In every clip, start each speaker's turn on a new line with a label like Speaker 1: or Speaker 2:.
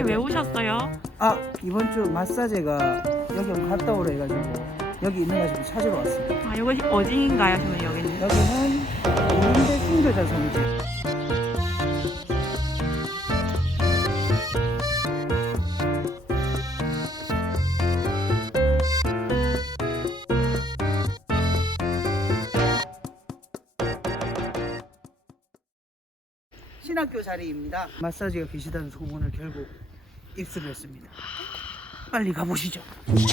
Speaker 1: 여기 왜 오셨어요?
Speaker 2: 아, 이번 주 마사제가 여기 한번 갔다 오래 해가지고 여기 있는 가지고 찾으러 왔습니다.
Speaker 1: 아, 이곳이 어디인가요? 저는 여기는.
Speaker 2: 여기는 오른대 순교자 성지. 신학교 자리입니다. 마사지가 계시다는 소문을 결국 입수했습니다. 빨리 가보시죠.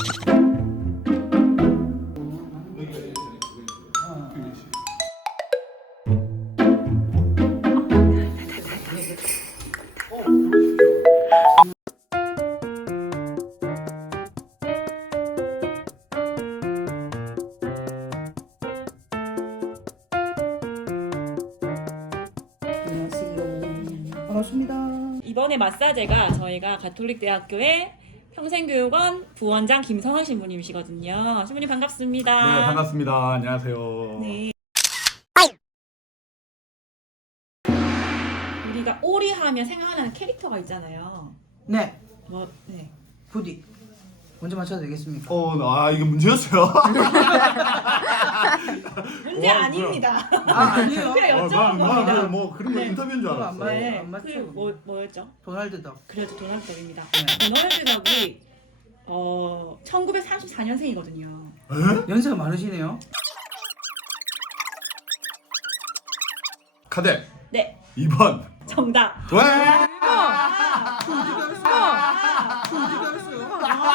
Speaker 2: 반갑습니다.
Speaker 1: 이번에 마사제가 저희가 가톨릭대학교의 평생교육원 부원장 김성원 신부님이시거든요. 신부님 반갑습니다.
Speaker 3: 네, 반갑습니다. 안녕하세요.
Speaker 1: 네. 우리가 오리 하면 생각나는 캐릭터가 있잖아요.
Speaker 2: 네,
Speaker 1: 네.
Speaker 2: 부디 먼저 맞춰도 되겠습니까?
Speaker 3: 이게 문제였어요.
Speaker 1: 문제 아닙니다.
Speaker 2: 아니에요.
Speaker 1: 그냥 여쭤본 겁니다.
Speaker 3: 뭐 그런 거
Speaker 1: 네.
Speaker 3: 인터뷰인 줄 알았어.
Speaker 1: 네.
Speaker 2: 안 맞죠?
Speaker 1: 뭐였죠?
Speaker 2: 도널드 덕.
Speaker 1: 그래도 도널드 덕입니다.
Speaker 2: 네.
Speaker 1: 도널드 덕이 1934년생이거든요.
Speaker 2: 연세가 많으시네요.
Speaker 3: 카데
Speaker 1: 네,
Speaker 3: 2번.
Speaker 1: 정답.
Speaker 3: 왜?
Speaker 2: 어떻게 알았어요? 어떻게 알았어요?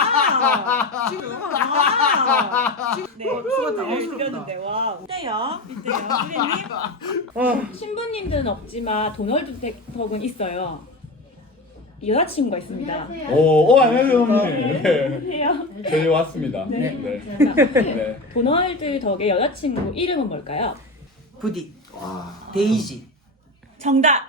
Speaker 1: 네,
Speaker 2: 수가 당황스럽다.
Speaker 1: 이겼는데 와. 이때요, 선생님. 신부님들은 없지만 도널드 덕은 있어요. 여자친구가 있습니다.
Speaker 3: 안녕하세요, 형님. 네.
Speaker 1: 안녕하세요.
Speaker 3: 저희 왔습니다.
Speaker 1: 네.
Speaker 3: 네.
Speaker 1: 도널드 덕의 여자친구 이름은 뭘까요?
Speaker 2: 부디.
Speaker 3: 와.
Speaker 2: 데이지.
Speaker 1: 정답.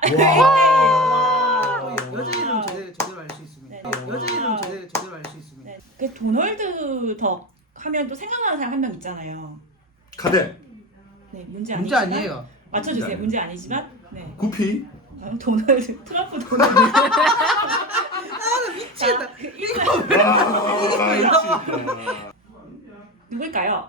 Speaker 3: 와.
Speaker 2: 여자 이름 제대로 알 수 있습니다.
Speaker 1: 네.
Speaker 2: 여자 이름 제대로 알 수 있습니다.
Speaker 1: 네. 그 도널드 덕 하면 또 생각나는 사람 한 명 있잖아요.
Speaker 3: 카데
Speaker 1: 네, 문제
Speaker 2: 문제
Speaker 1: 아니지만
Speaker 2: 아니에요.
Speaker 1: 맞춰주세요. 문제 아니지만 네.
Speaker 3: 구피.
Speaker 1: 도널드 트럼프 도널드.
Speaker 2: 미치겠다.
Speaker 1: 누굴까요?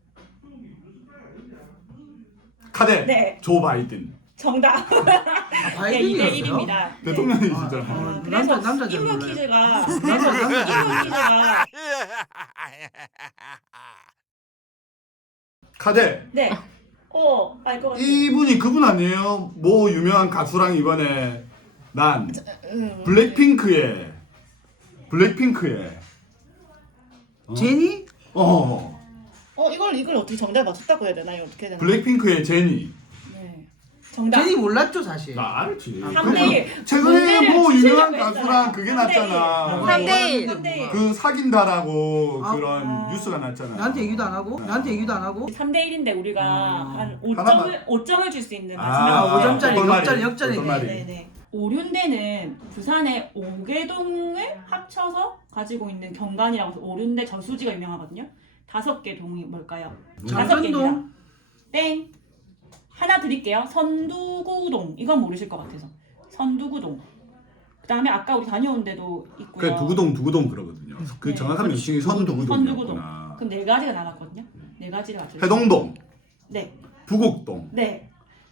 Speaker 3: 카데.
Speaker 1: 네.
Speaker 3: 조 바이든.
Speaker 1: 정답. 네, 2대
Speaker 2: 바이든이었어요?
Speaker 1: 1입니다.
Speaker 3: 대통령이시잖아요.
Speaker 1: 그래서
Speaker 2: 남자 잘
Speaker 1: 인물
Speaker 2: 몰라요.
Speaker 1: 퀴즈가
Speaker 3: 카데.
Speaker 1: 네. 알 것 같아요.
Speaker 3: 이분이 그분 아니에요? 뭐 유명한 가수랑 이번에 난 블랙핑크의
Speaker 2: 제니?
Speaker 1: 이걸 어떻게 정답 맞췄다고 해야 되나요? 어떻게 해야 되나요?
Speaker 3: 블랙핑크의 제니.
Speaker 1: 네. 정답.
Speaker 2: 제니 몰랐죠 사실.
Speaker 3: 나 알지.
Speaker 1: 삼대1.
Speaker 3: 최근에 뭐
Speaker 1: 문제를
Speaker 3: 유명한
Speaker 1: 주시려고
Speaker 3: 가수랑
Speaker 1: 했잖아요.
Speaker 3: 그게
Speaker 1: 삼대1.
Speaker 3: 났잖아.
Speaker 2: 삼대1.
Speaker 1: 3대1.
Speaker 3: 그 사귄다라고
Speaker 2: 아.
Speaker 3: 그런 뉴스가 났잖아.
Speaker 2: 나한테 얘기도 안 하고 나한테 얘기도 안 하고.
Speaker 1: 3대 1인데 우리가 한
Speaker 3: 하나만.
Speaker 1: 5점을 줄 수 있는
Speaker 3: 아,
Speaker 1: 마지막
Speaker 2: 5점짜리
Speaker 3: 어떤 말이?
Speaker 2: 역전이네.
Speaker 3: 어떤 말이?
Speaker 1: 네네. 오륜대는 부산의 오개동을 합쳐서 가지고 있는 경관이라고 해서 오륜대 저수지가 유명하거든요. 5개 동이 뭘까요? 5개입니다.
Speaker 2: 장전동?
Speaker 1: 땡. 하나 드릴게요. 선두구동. 이건 모르실 것 같아서. 선두구동. 그 다음에 아까 우리 다녀온 데도 있고요.
Speaker 3: 그래 두구동 그러거든요. 그
Speaker 1: 네.
Speaker 3: 정확한 명칭이
Speaker 1: 선두구동.
Speaker 3: 선두구동이었구나.
Speaker 1: 그럼 4가지가 남았거든요. 4가지를 맞춰주세요.
Speaker 3: 해동동,
Speaker 1: 네.
Speaker 3: 부곡동,
Speaker 1: 네.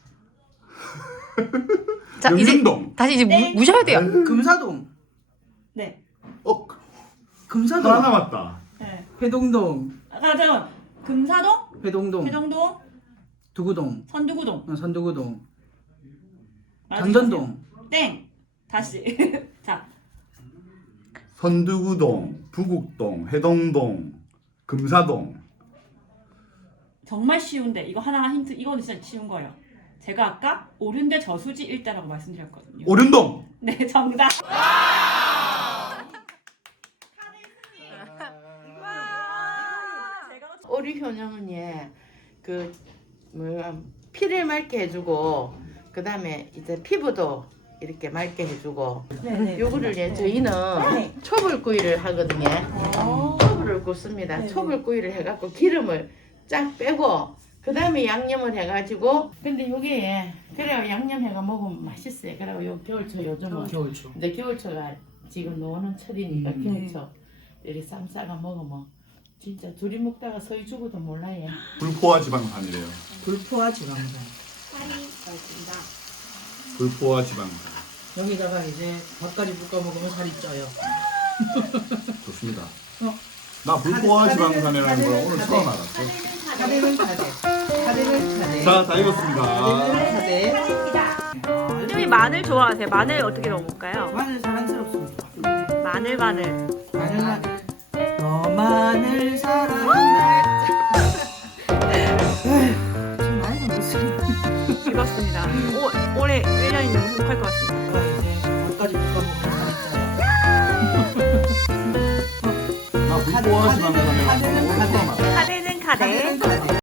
Speaker 4: 자 이제
Speaker 3: 영림동.
Speaker 4: 다시 이제
Speaker 1: 네.
Speaker 4: 무셔야 돼요.
Speaker 2: 금사동.
Speaker 1: 네.
Speaker 2: 금사동.
Speaker 3: 하나 남았다.
Speaker 1: 네.
Speaker 2: 회동동.
Speaker 1: 잠깐만. 금사동?
Speaker 2: 회동동.
Speaker 1: 회동동?
Speaker 2: 두구동.
Speaker 1: 선두구동.
Speaker 2: 선두구동.
Speaker 1: 맞춰주세요.
Speaker 2: 장전동.
Speaker 1: 땡. 다시. 자.
Speaker 3: 선두구동, 부곡동, 해동동, 금사동.
Speaker 1: 정말 쉬운데 이거 하나 힌트. 이거는 진짜 쉬운 거예요. 제가 아까 오륜대 저수지 일대라고 말씀드렸거든요.
Speaker 3: 오륜동.
Speaker 1: 네, 정답.
Speaker 5: 오리 효능은 그 뭐야 피를 맑게 해주고 그 다음에 이제 피부도 이렇게 맑게 해주고
Speaker 1: 네네.
Speaker 5: 요거를 저희는
Speaker 1: 네.
Speaker 5: 초벌구이를 하거든요. 초벌을 굽습니다.
Speaker 1: 네네.
Speaker 5: 초벌구이를 해갖고 기름을 쫙 빼고 그 다음에 양념을 해가지고 근데 요게 그래야 양념해가 먹으면 맛있어요. 그래고 요 겨울철 요즘은
Speaker 2: 겨울초.
Speaker 5: 근데 겨울철가 지금 노는 철이니까 경초 이렇게 쌈 싸가 먹으면 진짜 둘이 먹다가 서희 죽어도 몰라요.
Speaker 3: 불포화 지방산이래요.
Speaker 2: 불포화 지방산.
Speaker 3: 불포화 지방산.
Speaker 2: 여기다가 이제 밥까지 볶아 먹으면 살이 쪄요.
Speaker 3: 좋습니다. 나 불포화 지방산이라는 걸 오늘 처음 알았어.
Speaker 2: 카레는 카레. 카레는 카레.
Speaker 3: 자, 다 익었습니다.
Speaker 2: 카레.
Speaker 1: 선생님 마늘 좋아하세요? 마늘 어떻게 넣어볼까요?
Speaker 2: 마늘 사랑스럽습니다.
Speaker 1: 마늘.
Speaker 2: 마늘. 너만을 사랑한다. 좀 많이 먹었습니다.
Speaker 1: 익었습니다. 올해 1년이 너무 행복할 것 같습니다.
Speaker 2: 이제 밥까지 볶아 먹으면 살이 쪄요.
Speaker 3: 나 불포화 지방산이라는 걸 오늘 처음 알았어.
Speaker 1: 카레는 카레.
Speaker 2: 카레는 카레.